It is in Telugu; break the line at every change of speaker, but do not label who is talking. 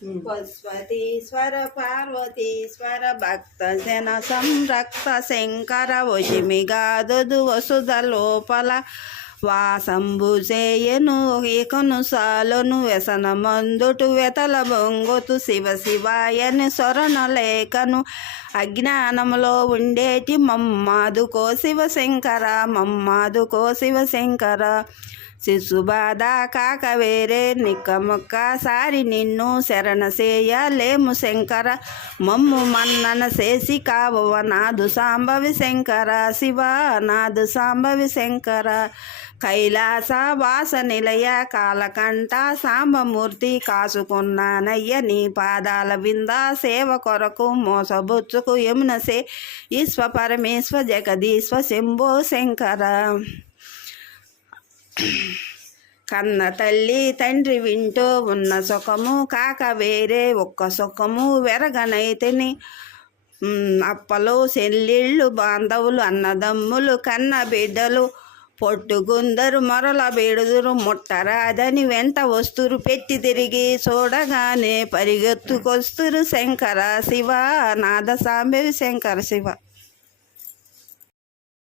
పశుపతీశ్వర పార్వతీశ్వర భక్త జన సంరక్త శంకర వశిమిగాదు వసుధ లోపల వాసంబు చేయను ఇకను సాలను వ్యసన మందుటు వెతల బొంగుతు శివ శివాయని స్వరణ లేఖను అజ్ఞానములో ఉండేటి మమ్మాదుకో శివ శంకర మమ్మాదుకో శివ శంకర శిశుబాధ కాక వేరే నిక్కమొక్క సారి నిన్ను శరణ చేయలేము శంకర. మమ్ము మన్నన చేసి కావవ నాదు సాంబవి శంకర. శివ నాదు సాంబవి శంకర. కైలాస వాస నిలయ కాలకంఠ సాంబమూర్తి కాసుకున్నానయ్య నీ పాదాల వింద. సేవ కొరకు మోసబుచ్చుకు యమునసే. ఈశ్వ పరమేశ్వ జగదీశ్వ శంభో శంకర. కన్న తల్లి తండ్రి వింటూ ఉన్న సుఖము కాక వేరే ఒక్క సుఖము వెరగనైతేని. అప్పలు చెల్లిళ్ళు బాంధవులు అన్నదమ్ములు కన్న బిడ్డలు పొట్టుగుందరు మరల బేడుదురు ముట్టరాదని వెంట వస్తురు పెట్టి తిరిగి చూడగానే పరిగెత్తుకొస్తురు శంకర శివ నాద సాంబవి శంకర శివ.